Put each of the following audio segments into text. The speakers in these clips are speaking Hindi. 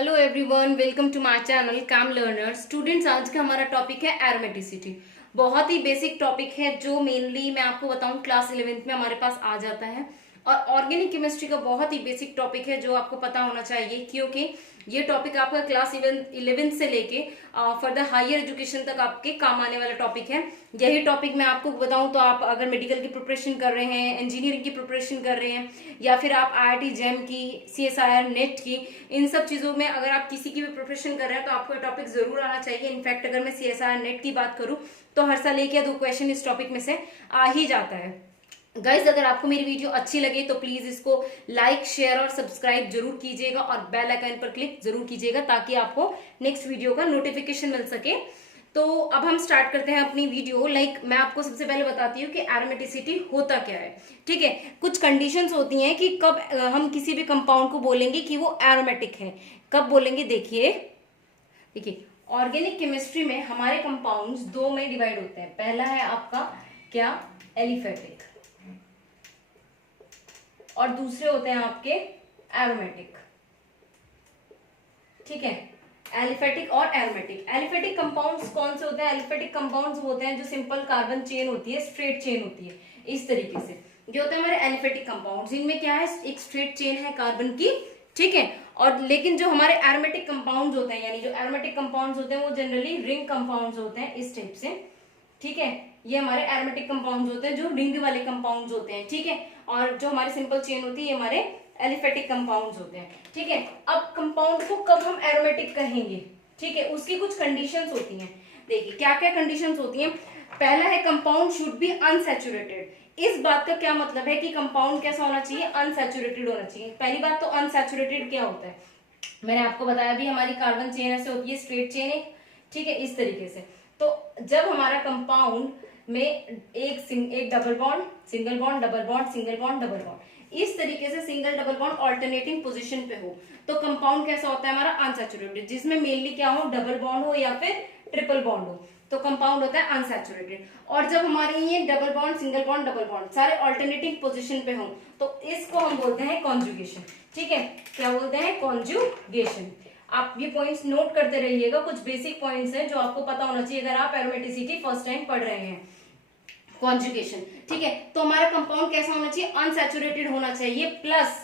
Hello everyone, welcome to my channel काम लर्नर स्टूडेंट्स। आज का हमारा टॉपिक है एरोमेटिसिटी। बहुत ही बेसिक टॉपिक है जो मेनली मैं आपको बताऊं क्लास 11th में हमारे पास आ जाता है। और ऑर्गेनिक केमिस्ट्री का बहुत ही बेसिक टॉपिक है जो आपको पता होना चाहिए, क्योंकि ये टॉपिक आपका क्लास 11th से लेके फर्दर हायर एजुकेशन तक आपके काम आने वाला टॉपिक है। यही टॉपिक मैं आपको बताऊं तो आप अगर मेडिकल की प्रिपरेशन कर रहे हैं, इंजीनियरिंग की प्रिपरेशन कर रहे हैं, या फिर आप IIT जैम की, CSIR नेट की, इन सब चीजों में अगर आप किसी की भी प्रिपरेशन कर रहे हैं तो आपको ये टॉपिक जरूर आना चाहिए। इनफैक्ट अगर मैं CSIR नेट की बात करूं तो हर साल एक या दो क्वेश्चन इस टॉपिक में से आ ही जाता है। गाइज, अगर आपको मेरी वीडियो अच्छी लगे तो प्लीज इसको लाइक, शेयर और सब्सक्राइब जरूर कीजिएगा और बेल आइकन पर क्लिक जरूर कीजिएगा ताकि आपको नेक्स्ट वीडियो का नोटिफिकेशन मिल सके। तो अब हम स्टार्ट करते हैं अपनी वीडियो। मैं आपको सबसे पहले बताती हूँ कि एरोमेटिसिटी होता क्या है। ठीक है, कुछ कंडीशंस होती हैं कि कब हम किसी भी कंपाउंड को बोलेंगे कि वो एरोमेटिक है, कब बोलेंगे। देखिए देखिए ऑर्गेनिक केमिस्ट्री में हमारे कंपाउंड्स दो में डिवाइड होते हैं। पहला है आपका क्या, एलिफेटिक, और दूसरे होते हैं आपके एरोमेटिक। ठीक है, एलिफेटिक और एरोमेटिक। एलिफेटिक कंपाउंड्स कौन से होते हैं? एलिफेटिक कंपाउंड्स होते हैं जो सिंपल कार्बन चेन होती है, स्ट्रेट चेन होती है, इस तरीके से जो होते हैं हमारे एलिफेटिक कंपाउंड्स। इनमें क्या है, एक स्ट्रेट चेन है कार्बन की। ठीक है, और लेकिन जो हमारे एरोमेटिक कंपाउंड्स होते हैं, यानी जो एरोमेटिक कंपाउंड्स होते हैं वो जनरली रिंग कंपाउंड्स होते हैं, इस टाइप से। ठीक है, ये हमारे एरोमेटिक कंपाउंड्स होते हैं जो रिंग वाले कंपाउंड्स होते हैं। ठीक है, और जो हमारी सिंपल चेन होती है ये हमारे एलिफेटिक कंपाउंड्स होते हैं। ठीक है, अब कंपाउंड को कब हम एरोमेटिक कहेंगे, ठीक है, उसकी कुछ कंडीशंस होती हैं। देखिए क्या क्या कंडीशंस होती हैं। पहला है कंपाउंड शुड बी अनसैचुरेटेड। इस बात का क्या मतलब है कि कंपाउंड कैसा होना चाहिए, अनसैचुरेटेड होना चाहिए। पहली बात तो अनसैचुरेटेड क्या होता है, मैंने आपको बताया भी, हमारी कार्बन चेन ऐसे होती है, स्ट्रेट चेन है। ठीक है, इस तरीके से। तो जब हमारा कंपाउंड में एक double bond, single bond, double bond, single bond, double bond, इस तरीके से single double bond alternating position पे हो तो कंपाउंड कैसा होता है हमारा, अनसैचुरेटेड। जिसमें मेनली क्या हो, डबल बॉन्ड हो या फिर ट्रिपल बॉन्ड हो, तो कंपाउंड होता है अनसैचुरेटेड। और जब हमारे ये double bond, single bond, double bond सारे ऑल्टरनेटिंग पोजीशन पे हो तो इसको हम बोलते हैं कॉन्जुगेशन। ठीक है, क्या बोलते हैं, कॉन्जुगेशन। आप ये पॉइंट्स नोट करते रहिएगा, कुछ बेसिक पॉइंट्स हैं जो आपको पता होना चाहिए अगर आप एरोमेटिसिटी फर्स्ट टाइम पढ़ रहे हैं। कॉन्जुगेशन, ठीक है, तो हमारा कंपाउंड कैसा होना चाहिए, अनसैचुरेटेड होना चाहिए, प्लस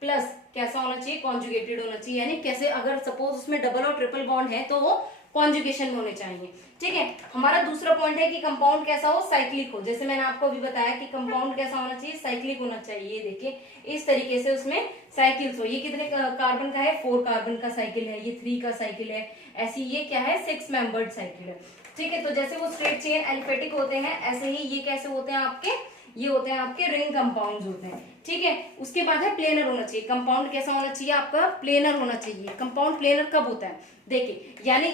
प्लस कैसा होना चाहिए, कॉन्जुगेटेड होना चाहिए। यानी कैसे, अगर सपोज उसमें डबल और ट्रिपल बॉन्ड है तो वो कॉन्जुगेशन में होने चाहिए। ठीक है, हमारा दूसरा पॉइंट है कि कंपाउंड कैसा हो, साइक्लिक हो। जैसे मैंने आपको अभी बताया कि कंपाउंड कैसा होना चाहिए, साइक्लिक होना चाहिए। देखिए इस तरीके से उसमें साइकिल्स हो। ये कितने कार्बन का है, 4 कार्बन का साइकिल है, ये 3 का साइकिल है, ऐसी ये क्या है, 6 मेंबर्ड साइकिल है। ठीक है, तो जैसे वो स्ट्रेट चेन एलिफेटिक होते हैं, ऐसे ही ये कैसे होते हैं आपके, ये होते हैं आपके रिंग कंपाउंड्स होते हैं। ठीक है, उसके बाद है प्लेनर होना चाहिए। कंपाउंड कैसा होना चाहिए आपका, प्लेनर होना चाहिए। कंपाउंड प्लेनर कब होता है, देखिए यानी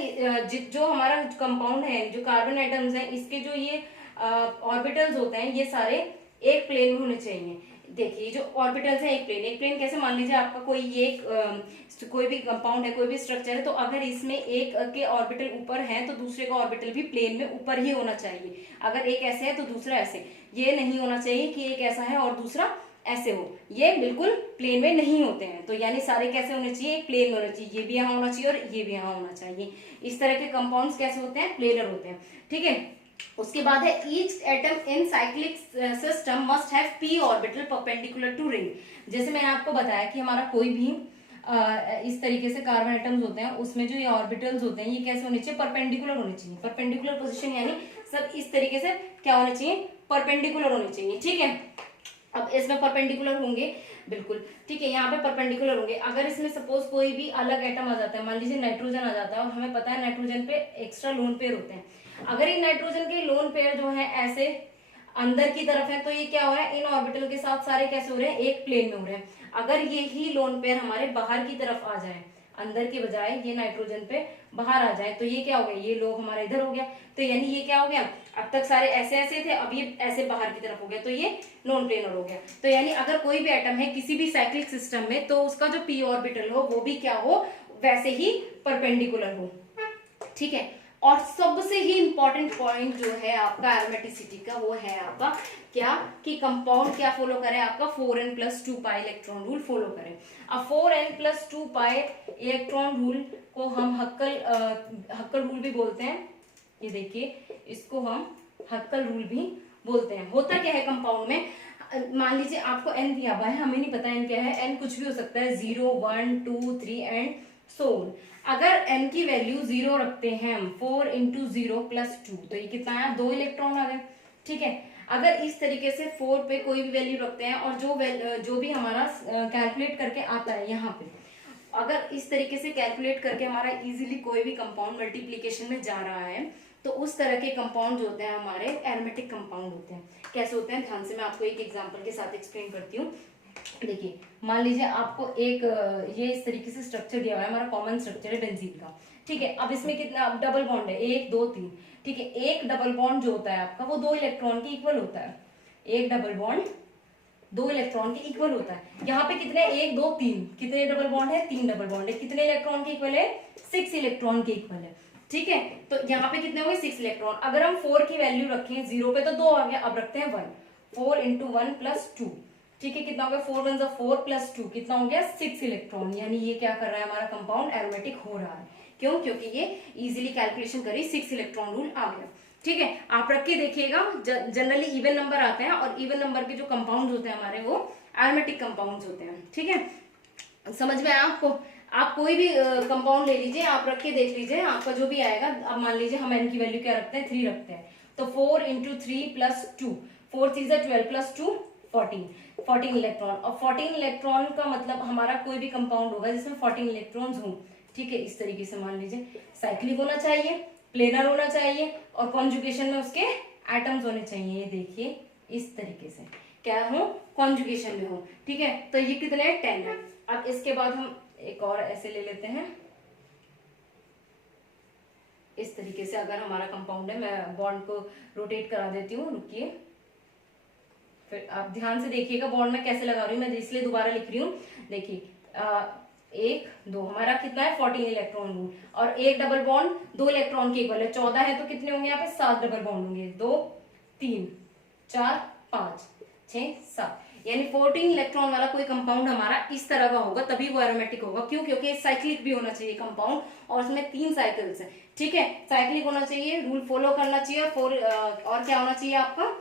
जो हमारा कंपाउंड है, जो कार्बन एटम्स हैं, इसके जो ये ऑर्बिटल्स होते हैं ये सारे एक प्लेन में होने चाहिए। देखिए जो ऑर्बिटल्स है, एक प्लेन कैसे, मान लीजिए आपका कोई ये कोई भी कंपाउंड है, कोई भी स्ट्रक्चर है, तो अगर इसमें एक के ऑर्बिटल ऊपर है तो दूसरे का ऑर्बिटल भी प्लेन में ऊपर ही होना चाहिए। अगर एक ऐसे है तो दूसरा ऐसे, ये नहीं होना चाहिए कि एक ऐसा है और दूसरा ऐसे हो, ये बिल्कुल प्लेन में नहीं होते हैं। तो यानी सारे कैसे होने चाहिए, एक प्लेन में होना चाहिए, ये भी यहाँ होना चाहिए और ये भी यहाँ होना चाहिए। इस तरह के कंपाउंड्स कैसे होते हैं, प्लेनर होते हैं। ठीक है, उसके बाद है each atom in cyclic system must have p orbital perpendicular to ring. जैसे मैंने आपको बताया कि हमारा कोई भी इस तरीके से कार्बन एटम्स होते हैं, उसमें जो ये ऑर्बिटल्स होते हैं ये कैसे होने चाहिए, परपेंडिकुलर होने चाहिए। परपेंडिकुलर पोजीशन यानी सब इस तरीके से क्या होने चाहिए, परपेंडिकुलर होने चाहिए। ठीक है, अब इसमें परपेंडिकुलर होंगे बिल्कुल। ठीक है, यहाँ पे परपेंडिकुलर होंगे। अगर इसमें सपोज कोई भी अलग एटम आ जाता है, मान लीजिए नाइट्रोजन आ जाता है, और हमें पता है नाइट्रोजन पे एक्स्ट्रा लोन पेयर होते हैं। अगर ये नाइट्रोजन के लोन पेयर जो है ऐसे अंदर की तरफ है तो ये क्या हो रहा है, इन ऑर्बिटल के साथ सारे कैसे हो रहे हैं, एक प्लेन में हो रहे हैं। अगर ये ही लोन पेयर हमारे बाहर की तरफ आ जाए, अंदर के बजाय ये नाइट्रोजन पे बाहर आ जाए, तो ये क्या हो गया, ये लोग हमारा इधर हो गया। तो यानी ये क्या हो गया, अब तक सारे ऐसे ऐसे थे, अब ये ऐसे बाहर की तरफ हो गया, तो ये नॉन प्लेनर हो गया। तो यानी अगर कोई भी एटम है किसी भी साइक्लिक सिस्टम में तो उसका जो p ऑर्बिटल हो वो भी क्या हो, वैसे ही परपेंडिकुलर हो। ठीक है, और सबसे ही इंपॉर्टेंट पॉइंट जो है आपका एरोमेटिसिटी का वो है आपका क्या, कि कंपाउंड क्या फॉलो करे आपका 4n+2 इलेक्ट्रॉन रूल फॉलो करें। अब 4n+2 इलेक्ट्रॉन रूल को हम हक्कल रूल भी बोलते हैं। ये देखिए इसको हम हक्कल रूल भी बोलते हैं। होता क्या है कंपाउंड में, मान लीजिए आपको n दिया हुआ है, हमें नहीं पता n क्या है, n कुछ भी हो सकता है, 0 1 2 3 एंड सो ऑन। अगर n की वैल्यू 0 रखते हैं हम, 4 × 0 + 2, तो ये कितना आया, 2 इलेक्ट्रॉन आ गए। ठीक है, अगर इस तरीके से 4 पे कोई भी वैल्यू रखते हैं और जो भी हमारा कैलकुलेट करके आता है यहाँ पे, अगर इस तरीके से कैलकुलेट करके हमारा इजीली कोई भी कंपाउंड मल्टीप्लीकेशन में जा रहा है, तो उस तरह के कंपाउंड जो होते हैं हमारे एरोमेटिक कंपाउंड होते हैं। कैसे होते हैं, ध्यान से मैं आपको एक एग्जांपल के साथ एक्सप्लेन करती हूँ। देखिए मान लीजिए आपको एक ये इस तरीके से स्ट्रक्चर दिया हुआ है, हमारा कॉमन स्ट्रक्चर है बेंजीन का। ठीक है, अब इसमें कितना डबल बॉन्ड है, 1 2 3। ठीक है, एक डबल बॉन्ड जो होता है आपका वो 2 इलेक्ट्रॉन के इक्वल होता है। एक डबल बॉन्ड 2 इलेक्ट्रॉन के इक्वल होता है। यहाँ पे कितने, 1 2 3, कितने डबल बॉन्ड है, 3 डबल बॉन्ड है। कितने इलेक्ट्रॉन के इक्वल है, 6 इलेक्ट्रॉन के इक्वल है। ठीक है, तो यहाँ पे कितने होंगे, 6 इलेक्ट्रॉन। अगर हम 4 की वैल्यू रखें, 0 पे तो 2 आ गया, अब रखते हैं 1, 4 × 1 + 2। ठीक है, कितना हो गया, 4 × 4 + 2, कितना हो गया, 6 इलेक्ट्रॉन। यानी ये क्या कर रहा है, हमारा कंपाउंड एरोमेटिक हो रहा है। क्यों, क्योंकि ये इजीली कैलकुलेशन करी, 6 इलेक्ट्रॉन रूल आ गया। ठीक है, आप रख के देखिएगा, जनरली इवन नंबर आते हैं और इवन नंबर के जो कंपाउंड होते हैं हमारे वो एरोमेटिक कंपाउंड होते हैं। ठीक है, समझ में आया आपको। आप कोई भी कंपाउंड ले लीजिए, आप रख के देख लीजिए, आपका जो भी आएगा। अब मान लीजिए हम n की वैल्यू क्या रखते हैं, 3 रखते हैं, तो 4 × 3 + 2, 4 3 12 + 2 14 इलेक्ट्रॉन। और 14 इलेक्ट्रॉन का मतलब हमारा कोई भी कंपाउंड होगा जिसमें 14 इलेक्ट्रॉन्स हों। ठीक है, इस तरीके से मान लीजिए साइक्लिक होना चाहिए, प्लेनर होना चाहिए और कॉन्जुगेशन में उसके एटम्स होने चाहिए। ये देखिए इस तरीके से क्या हो, कॉन्जुगेशन में हो। ठीक है, तो ये कितने है, 10 है। अब इसके बाद हम एक और ऐसे ले लेते हैं, इस तरीके से। अगर हमारा कंपाउंड है, मैं बॉन्ड को रोटेट करा देती हूँ, रुकिए, फिर आप ध्यान से देखिएगा बॉन्ड में कैसे लगा रही हूँ मैं, इसलिए दोबारा लिख रही हूँ। देखिए 1 2, हमारा कितना है, 14 इलेक्ट्रॉन रूल, और एक डबल बॉन्ड 2 इलेक्ट्रॉन के इक्वल है, 14 है, तो कितने होंगे यहाँ पे, 7 डबल बॉन्ड होंगे, 2 3 4 5 6 7। यानी 14 इलेक्ट्रॉन वाला कोई कंपाउंड हमारा इस तरह का होगा, तभी वो एरोमेटिक होगा। क्यों, क्योंकि साइक्लिक भी होना चाहिए कंपाउंड, और उसमें 3 साइकिल्स हैं। ठीक है, साइक्लिक होना चाहिए, रूल फॉलो करना चाहिए, और क्या होना चाहिए आपका,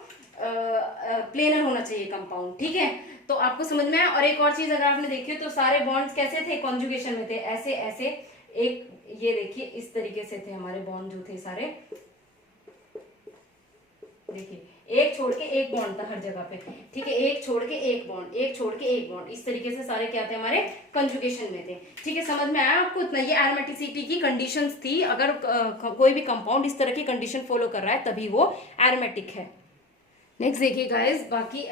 प्लेनर होना चाहिए कंपाउंड। ठीक है, तो आपको समझ में आया। और एक और चीज अगर आपने देखी हो तो सारे बॉन्ड्स कैसे थे, कॉन्जुगेशन में थे, ऐसे ऐसे। एक ये देखिए इस तरीके से थे हमारे बॉन्ड जो थे सारे। देखिए एक छोड़ के एक बॉन्ड था हर जगह पे। ठीक है, एक छोड़ के एक बॉन्ड, एक छोड़ के एक बॉन्ड, इस तरीके से सारे क्या थे, हमारे कंजुगेशन में थे। ठीक है, समझ में आया आपको इतना। ये एरोमेटिसिटी की कंडीशंस थी। अगर कोई भी कंपाउंड इस तरह की कंडीशन फॉलो कर रहा है तभी वो एरोमेटिक है। नेक्स्ट देखिए गाइस, बाकी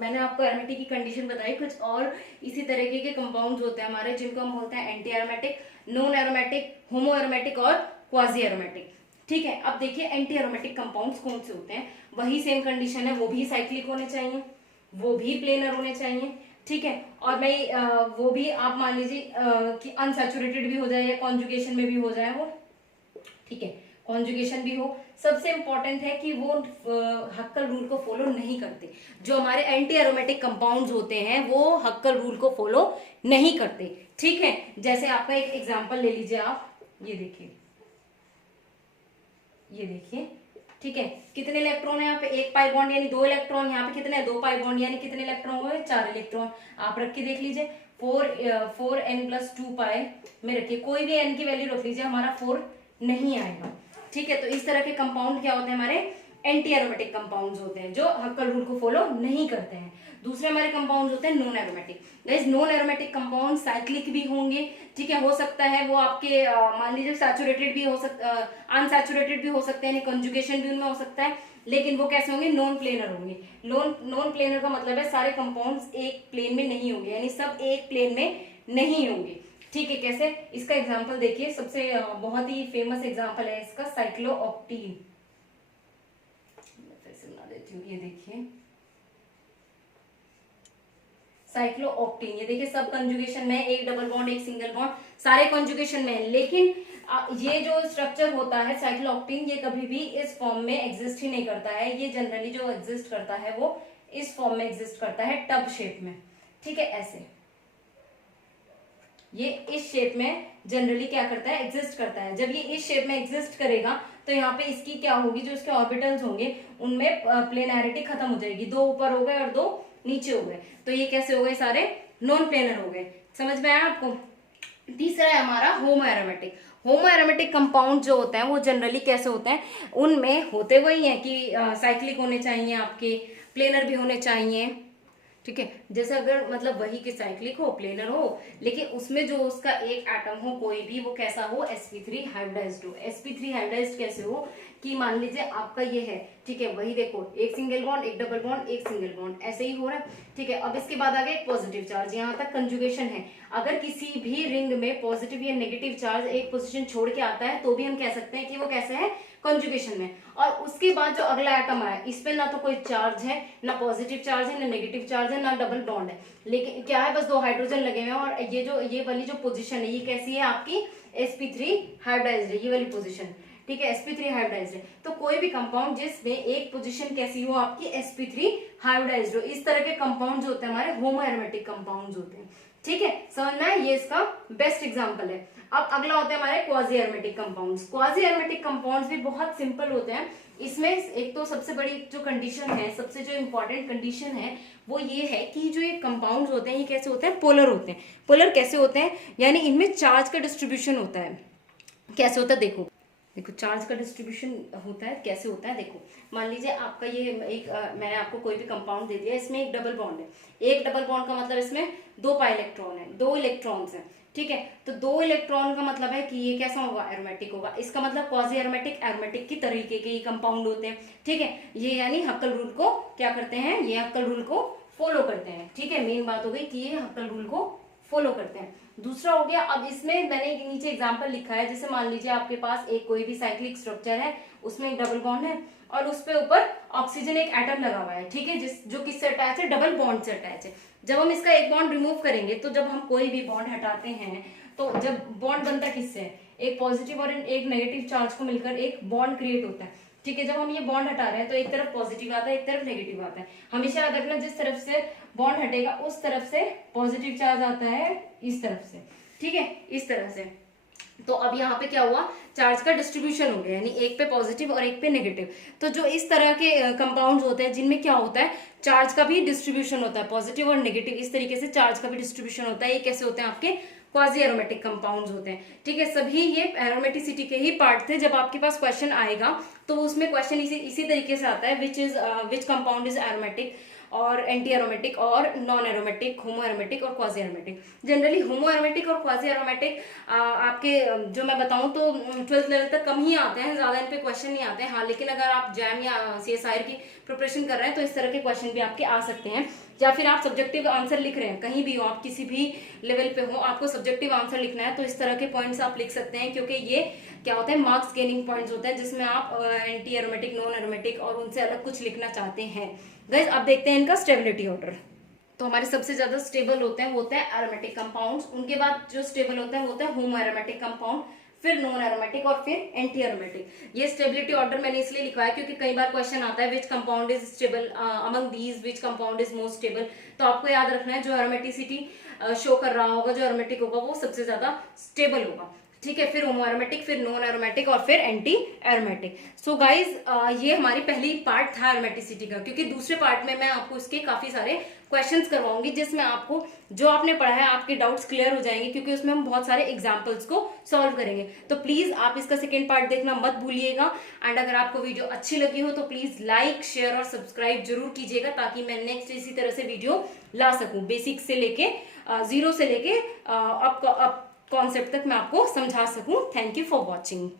मैंने आपको एरोमेटिक की कंडीशन बताई, कुछ और इसी तरीके के कंपाउंड्स होते हैं हमारे, जिनको हम बोलते हैं एंटी एरोमेटिक, नॉन एरोमेटिक, होमो एरोमेटिक और क्वाजी एरोमेटिक। ठीक है, अब देखिए एंटी एरोमेटिक कंपाउंड्स कौन से होते हैं। वही सेम कंडीशन है, वो भी साइक्लिक होने चाहिए, वो भी प्लेनर होने चाहिए। ठीक है, और मैं वो भी आप मान लीजिए कि अनसैचुरेटेड भी हो जाए या कॉन्जुगेशन में भी हो जाए वो। ठीक है, कॉन्जुगेशन भी हो। सबसे इंपॉर्टेंट है कि वो हक्कल रूल को फॉलो नहीं करते। जो हमारे एंटी एरोमेटिक कंपाउंड्स होते हैं वो हक्कल रूल को फॉलो नहीं करते। ठीक है, जैसे आपका एक एग्जांपल ले लीजिए आप, ये देखिए, ये देखिए। ठीक है, कितने इलेक्ट्रॉन है यहाँ पे, 1 पाई बॉन्ड यानी 2 इलेक्ट्रॉन। यहाँ पे कितने, 2 पाई बॉन्ड यानी कितने इलेक्ट्रॉन हुए, 4 इलेक्ट्रॉन। आप रख के देख लीजिए, 4n+2 में रखिए, कोई भी n की वैल्यू रख लीजिए, हमारा 4 नहीं आएगा। ठीक है, तो इस तरह के कंपाउंड क्या होते हैं, हमारे एंटी एरोमेटिक कंपाउंड्स होते हैं, जो हक्कल रूल को फॉलो नहीं करते हैं। दूसरे हमारे कंपाउंड्स होते हैं non aromatic. Guys, non aromatic compound cyclic भी होंगे। ठीक है, हो सकता है वो आपके मान लीजिए सैचुरेटेड भी हो सकता, अनसैचुरेटेड भी हो सकते हैं, कंजुगेशन भी उनमें हो सकता है, लेकिन वो कैसे होंगे, नॉन प्लेनर होंगे। नॉन प्लेनर का मतलब है सारे कंपाउंड्स एक प्लेन में नहीं होंगे, यानी सब एक प्लेन में नहीं होंगे। ठीक है, कैसे, इसका एग्जांपल देखिए, सबसे बहुत ही फेमस एग्जांपल है इसका, साइक्लोऑक्टेन। फिर से बना देती हूँ, ये देखिए साइक्लोऑक्टेन। ये देखिए सब कंजुगेशन में, एक डबल बॉन्ड एक सिंगल बॉन्ड, सारे कंजुगेशन में, लेकिन ये जो स्ट्रक्चर होता है साइक्लोऑक्टेन, ये कभी भी इस फॉर्म में एग्जिस्ट ही नहीं करता है। ये जनरली जो एग्जिस्ट करता है वो इस फॉर्म में एग्जिस्ट करता है, टब शेप में, ठीक है, ऐसे ये इस शेप में जनरली क्या करता है, एग्जिस्ट करता है। जब ये इस शेप में एग्जिस्ट करेगा तो यहाँ पे इसकी क्या होगी, जो इसके ऑर्बिटल्स होंगे उनमें प्लेनैरिटी खत्म हो जाएगी, दो ऊपर हो गए और दो नीचे हो गए, तो ये कैसे हो गए, सारे नॉन प्लेनर हो गए। समझ में आया आपको। तीसरा है हमारा होमो एरोमेटिक। होमो एरोमेटिक कंपाउंड जो होते हैं वो जनरली कैसे होते हैं, उनमें होते वही हैं कि साइक्लिक होने चाहिए, आपके प्लेनर भी होने चाहिए, ठीक है। जैसे अगर मतलब वही के साइक्लिक हो, प्लेनर हो, लेकिन उसमें जो उसका एक एटम हो कोई भी, वो कैसा हो, sp3 हाइब्रिडाइज्ड हो। sp3 हाइब्रिडाइज्ड कैसे हो कि मान लीजिए आपका ये है, ठीक है, वही देखो एक सिंगल बॉन्ड, एक डबल बॉन्ड, एक सिंगल बॉन्ड, ऐसे ही हो रहा है, ठीक है। अब इसके बाद आ गया एक पॉजिटिव चार्ज, यहाँ तक कंजुगेशन है। अगर किसी भी रिंग में पॉजिटिव या नेगेटिव चार्ज एक पोजिशन छोड़ के आता है तो भी हम कह सकते हैं कि वो कैसे है, कंजुगेशन में। और उसके बाद जो अगला एटम आया, इस पे ना तो कोई चार्ज है, ना पॉजिटिव चार्ज है, ना नेगेटिव चार्ज है, ना डबल बॉन्ड है, लेकिन क्या है, बस दो हाइड्रोजन लगे हुए हैं। और ये वाली जो पोजीशन है ये कैसी है आपकी, sp3 हाइब्रिडाइज्ड है, ये वाली पोजीशन, ठीक है, sp3 हाइब्रिडाइज्ड है। तो कोई भी कंपाउंड जिसमें एक पोजीशन कैसी हो आपकी, sp3 हाइब्रिडाइज्ड हो, इस तरह के कंपाउंड होते हैं हमारे होमो एरोमेटिक कंपाउंड होते हैं, ठीक है। समझ में आया, ये इसका बेस्ट एग्जांपल है। अब अगला होता है हमारे quasi aromatic compounds. Quasi aromatic compounds भी बहुत सिंपल होते हैं। इसमें एक तो सबसे बड़ी जो कंडीशन है, सबसे जो इंपॉर्टेंट कंडीशन है वो ये है कि जो ये कंपाउंड्स होते हैं ये कैसे होते हैं, पोलर होते हैं। पोलर कैसे होते हैं, यानी इनमें चार्ज का डिस्ट्रीब्यूशन होता है। कैसे होता है, देखो चार्ज का डिस्ट्रीब्यूशन होता है, कैसे होता है, देखो मान लीजिए आपका ये एक मैंने आपको कोई भी कंपाउंड दे दिया, इसमें एक डबल बॉन्ड है। एक डबल बॉन्ड का मतलब इसमें दो पाई इलेक्ट्रॉन है, दो इलेक्ट्रॉन्स हैं, ठीक है। तो दो इलेक्ट्रॉन का मतलब है कि ये कैसा होगा, एरोमेटिक होगा। इसका मतलब क्वाजी एरोमेटिक, एरोमेटिक की तरीके के ये कंपाउंड होते हैं, ठीक है। ये यानी हक्कल रूल को क्या करते हैं, ये हक्कल रूल को फॉलो करते हैं, ठीक है। मेन बात हो गई कि ये हक्कल रूल को फॉलो करते हैं। दूसरा हो गया, अब इसमें मैंने नीचे एग्जांपल लिखा है, जैसे मान लीजिए आपके पास एक कोई भी साइक्लिक स्ट्रक्चर है, उसमें एक डबल बॉन्ड है और उस पे ऊपर ऑक्सीजन एक एटम लगा हुआ है, ठीक है, जो किससे अटैच है, डबल बॉन्ड से अटैच है। जब हम इसका एक बॉन्ड रिमूव करेंगे, तो जब हम कोई भी बॉन्ड हटाते हैं तो जब बॉन्ड बनता किससे है, एक पॉजिटिव और एक नेगेटिव चार्ज को मिलकर एक बॉन्ड क्रिएट होता है, ठीक है। जब हम ये बॉन्ड हटा रहे हैं तो एक तरफ पॉजिटिव आता है, एक तरफ नेगेटिव आता है। हमेशा याद रखना, जिस तरफ से बॉन्ड हटेगा उस तरफ से पॉजिटिव चार्ज आता है, इस तरफ से, ठीक है, इस तरह से। तो अब यहाँ पे क्या हुआ, चार्ज का डिस्ट्रीब्यूशन हो गया, यानी एक पे पॉजिटिव और एक पे नेगेटिव। तो जो इस तरह के कंपाउंड्स होते हैं जिनमें क्या होता है, चार्ज का भी डिस्ट्रीब्यूशन होता है, पॉजिटिव और नेगेटिव, इस तरीके से चार्ज का भी डिस्ट्रीब्यूशन होता है। ये कैसे होते हैं, आपके क्वाजी एरोमेटिक कंपाउंड्स होते हैं, ठीक है। सभी ये एरोमेटिसिटी के ही पार्ट थे। जब आपके पास क्वेश्चन आएगा तो उसमें क्वेश्चन इसी तरीके से आता है, विच कंपाउंड इज एरोमेटिक और एंटी एरोमेटिक और नॉन एरोमेटिक, होमो एरोमेटिक और क्वाजी एरोमेटिक। जनरली होमो एरोमेटिक और क्वाजी एरोमेटिक आपके जो मैं बताऊं तो 12th लेवल तक कम ही आते हैं, ज्यादा इन पे क्वेश्चन नहीं आते हैं। हाँ, लेकिन अगर आप जैम या CSIR की प्रिपरेशन कर रहे हैं तो इस तरह के क्वेश्चन भी आपके आ सकते हैं। या फिर आप सब्जेक्टिव आंसर लिख रहे हैं, कहीं भी हो आप, किसी भी लेवल पे हो, आपको सब्जेक्टिव आंसर लिखना है तो इस तरह के पॉइंट्स आप लिख सकते हैं, क्योंकि ये क्या होता है, मार्क्स गेनिंग पॉइंट्स होते हैं, जिसमें आप एंटी एरोमेटिक, नॉन एरोमेटिक और उनसे अलग कुछ लिखना चाहते हैं। गाइस अब देखते हैं इनका स्टेबिलिटी ऑर्डर। तो हमारे सबसे ज्यादा स्टेबल होते हैं एरोमेटिक कंपाउंड्स। उनके बाद जो स्टेबल होते हैं होमो एरोमेटिक कंपाउंड, फिर नॉन एरोमेटिक और फिर एंटी एरोमेटिक। ये स्टेबिलिटी ऑर्डर मैंने इसलिए लिखा है क्योंकि कई बार क्वेश्चन आता है which compound is stable among these, which compound is most stable. तो आपको याद रखना है जो एरोमेटिसिटी शो कर रहा होगा, जो एरोमेटिक होगा वो सबसे ज्यादा स्टेबल होगा, ठीक है। फिर होमो एरोमेटिक, फिर नॉन एरोमेटिक और फिर एंटी एरोमेटिक। सो गाइज ये हमारी पहली पार्ट था एरोमेटिसिटी का, क्योंकि दूसरे पार्ट में मैं आपको इसके काफी सारे क्वेश्चंस करवाऊंगी, जिसमें आपको जो आपने पढ़ा है आपके डाउट्स क्लियर हो जाएंगे, क्योंकि उसमें हम बहुत सारे एग्जांपल्स को सॉल्व करेंगे। तो प्लीज आप इसका सेकेंड पार्ट देखना मत भूलिएगा। एंड अगर आपको वीडियो अच्छी लगी हो तो प्लीज लाइक, शेयर और सब्सक्राइब जरूर कीजिएगा, ताकि मैं नेक्स्ट इसी तरह से वीडियो ला सकूं, बेसिक से लेके 0 से लेके अब कॉन्सेप्ट तक मैं आपको समझा सकूं। Thank you for watching.